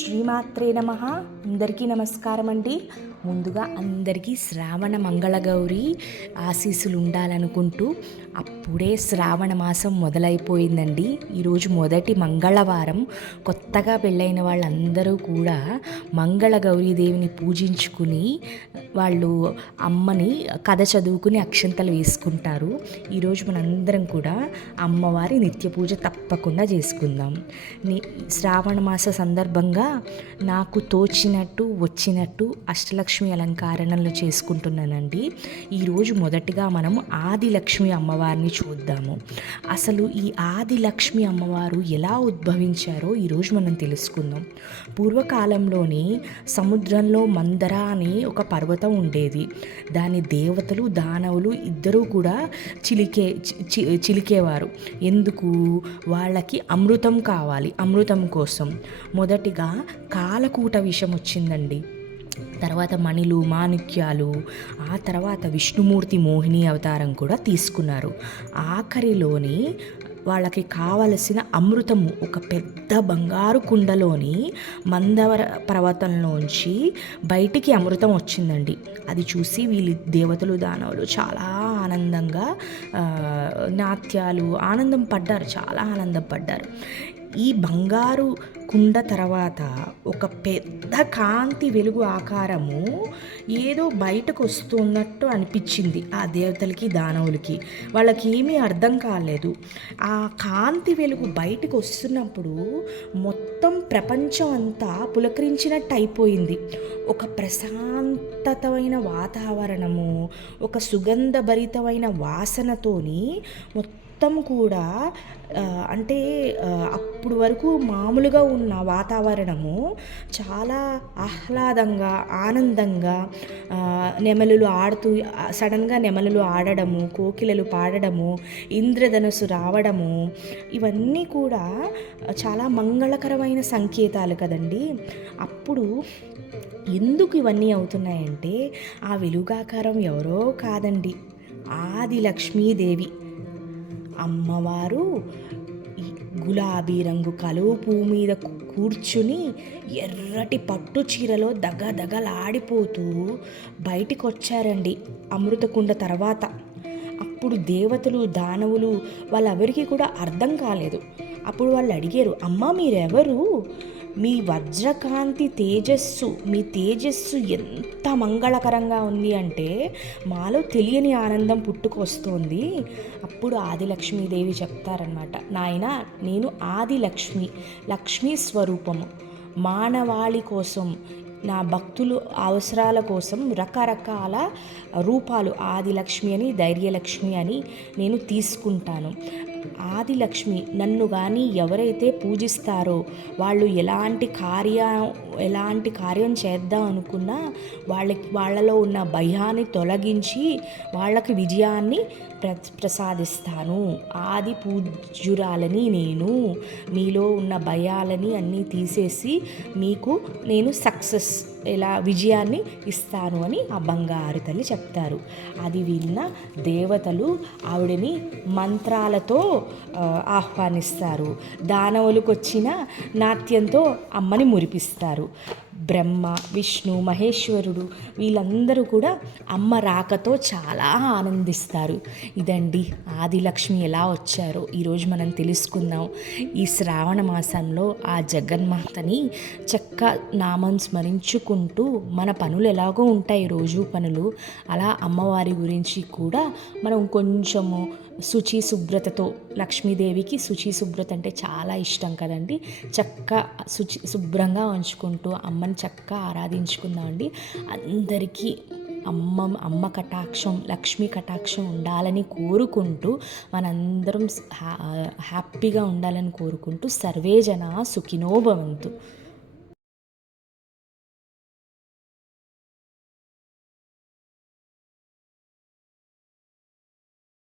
శ్రీమాత్రే నమ. అందరికీ నమస్కారం అండి ముందుగా అందరికీ శ్రావణ మంగళగౌరి ఆశీస్సులు ఉండాలనుకుంటూ అప్పుడే శ్రావణ మాసం మొదలైపోయిందండి. ఈరోజు మొదటి మంగళవారం. కొత్తగా పెళ్ళైన వాళ్ళందరూ కూడా మంగళగౌరీ దేవిని పూజించుకుని వాళ్ళు అమ్మని కథ చదువుకుని అక్షంతలు వేసుకుంటారు. ఈరోజు మనందరం కూడా అమ్మవారి నిత్య పూజ తప్పకుండా చేసుకుందాం. ని శ్రావణ మాస సందర్భంగా నాకు తోచినట్టు వచ్చినట్టు అష్టలక్ష అష్టలక్ష్మి అలంకారణలు చేసుకుంటున్నానండి. ఈరోజు మొదటిగా మనం ఆదిలక్ష్మి అమ్మవారిని చూద్దాము. అసలు ఈ ఆదిలక్ష్మి అమ్మవారు ఎలా ఉద్భవించారో ఈరోజు మనం తెలుసుకుందాం. పూర్వకాలంలోని సముద్రంలో మందర అనే ఒక పర్వతం ఉండేది. దాని దేవతలు దానవులు ఇద్దరూ కూడా చిలికే చిలికేవారు. ఎందుకు? వాళ్ళకి అమృతం కావాలి అమృతం కోసం. మొదటిగా కాలకూట విషం వచ్చిందండి. తర్వాత మణిలు మాణిక్యాలు ఆ తర్వాత విష్ణుమూర్తి మోహిని అవతారం కూడా తీసుకున్నారు. ఆఖరిలోని వాళ్ళకి కావలసిన అమృతము ఒక పెద్ద బంగారు కుండలోని మందవర పర్వతంలోంచి బయటికి అమృతం వచ్చిందండి. అది చూసి వీళ్ళు దేవతలు దానవులు చాలా ఆనందంగా నాట్యాలు ఆనందం పడ్డారు చాలా ఆనందం పడ్డారు. ఈ బంగారు కుండ తర్వాత ఒక పెద్ద కాంతి వెలుగు ఆకారము ఏదో బయటకు వస్తున్నట్టు అనిపించింది ఆ దేవతలకి దానవులకి. వాళ్ళకి ఏమీ అర్థం కాలేదు. ఆ కాంతి వెలుగు బయటకు వస్తున్నప్పుడు మొత్తం ప్రపంచం అంతా పులకరించినట్టు అయిపోయింది. ఒక ప్రశాంతతమైన వాతావరణము ఒక సుగంధభరితమైన వాసనతోని మొత్తం మొత్తం కూడా అంటే అప్పుడు వరకు మామూలుగా ఉన్న వాతావరణము చాలా ఆహ్లాదంగా ఆనందంగా నెమలులు ఆడుతూ సడన్గా నెమలులు ఆడడము కోకిలలు పాడడము ఇంద్రధనుసు రావడము ఇవన్నీ కూడా చాలా మంగళకరమైన సంకేతాలు కదండి. అప్పుడు ఎందుకు ఇవన్నీ అవుతున్నాయంటే ఆ వెలుగాకారం ఎవరో కాదండి ఆది లక్ష్మీదేవి అమ్మవారు గులాబీ రంగు కలువ పువ్వు మీద కూర్చుని ఎర్రటి పట్టు చీరలో దగదగలాడిపోతూ బయటికి వచ్చారండి అమృతకుండ తర్వాత. అప్పుడు దేవతలు దానవులు వాళ్ళెవరికి కూడా అర్థం కాలేదు. అప్పుడు వాళ్ళు అడిగారు అమ్మ మీరెవరు? మీ వజ్రకాంతి తేజస్సు మీ తేజస్సు ఎంత మంగళకరంగా ఉంది అంటే మాలో తెలియని ఆనందం పుట్టుకొస్తోంది. అప్పుడు ఆదిలక్ష్మీదేవి చెప్తారనమాట నాయన నేను ఆదిలక్ష్మి లక్ష్మీ స్వరూపము. మానవాళి కోసం నా భక్తులు అవసరాల కోసం రకరకాల రూపాలు ఆదిలక్ష్మి అని ధైర్యలక్ష్మి అని నేను తీసుకుంటాను. ఆదిలక్ష్మి నన్ను కానీ ఎవరైతే పూజిస్తారో వాళ్ళు ఎలాంటి కార్య ఎలాంటి కార్యం చేద్దాం అనుకున్నా వాళ్ళకి వాళ్ళలో ఉన్న భయాన్ని తొలగించి వాళ్ళకి విజయాన్ని ప్ర ప్రసాదిస్తాను. ఆది పూజ్యురాలని నేను. మీలో ఉన్న భయాలని అన్నీ తీసేసి మీకు నేను సక్సెస్ ఎలా విజయాన్ని ఇస్తాను అని ఆ బంగారు తల్లి చెప్తారు. అది విన్న దేవతలు ఆవిడని మంత్రాలతో ఆహ్వానిస్తారు. దానవులకు వచ్చిన నాట్యంతో అమ్మని మురిపిస్తారు. బ్రహ్మ విష్ణు మహేశ్వరుడు వీళ్ళందరూ కూడా అమ్మ రాకతో చాలా ఆనందిస్తారు. ఇదండి ఆదిలక్ష్మి ఎలా వచ్చారో ఈరోజు మనం తెలుసుకుందాం. ఈ శ్రావణ మాసంలో ఆ జగన్మాతని చక్క నామం స్మరించుకుంటూ మన పనులు ఎలాగో ఉంటాయి రోజు పనులు. అలా అమ్మవారి గురించి కూడా మనం కొంచెము శుచి శుభ్రతతో లక్ష్మీదేవికి శుచి శుభ్రత అంటే చాలా ఇష్టం కదండి. చక్క శుచి శుభ్రంగా ఉంచుకుంటూ అమ్మ అమ్మని చక్కగా ఆరాధించుకుందామండి అందరికీ అమ్మ అమ్మ కటాక్షం లక్ష్మీ కటాక్షం ఉండాలని కోరుకుంటూ మనందరం హ్యాపీగా ఉండాలని కోరుకుంటూ సర్వే జన సుఖినోభవంతు